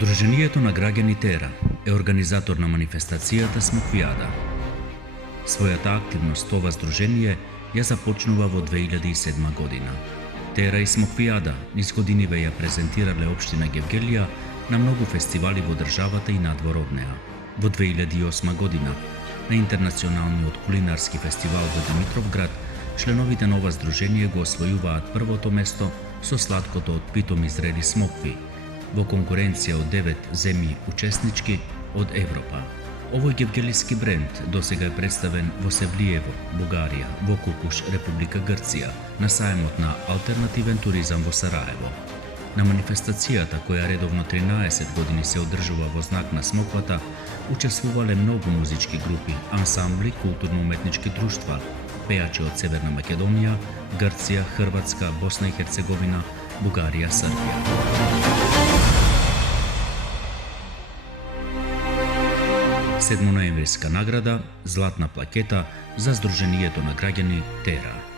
Сдруженијето на граѓани Тера е организатор на манифестацијата Смоквијада. Својата активност ова сдружение ја започнува во 2007 година. Тера и Смоквијада низ годиниве ја презентирале општина Гевгелија на многу фестивали во државата и надвор од неа. Во 2008 година на интернационалниот кулинарски фестивал во Димитровград членовите на ова сдружение го освојуваат првото место со сладкото од питоми зрели смокви, во конкуренција од 9 земји учеснички од Европа. Овој гевгелиски бренд досега е представен во Севлиево, Бугарија, во Кукуш, Република Грција, на сајмот на алтернативен туризам во Сараево. На манифестацијата, која редовно 13 години се одржува во знак на смоквата, учествувале многу музички групи, ансамбли, културно-уметнички друштва, пејачи од Северна Македонија, Грција, Хрватска, Босна и Херцеговина, Бугарија, Србија. 7 ноемвриска награда, златна плакета за Сдруженијето на граѓани Тера.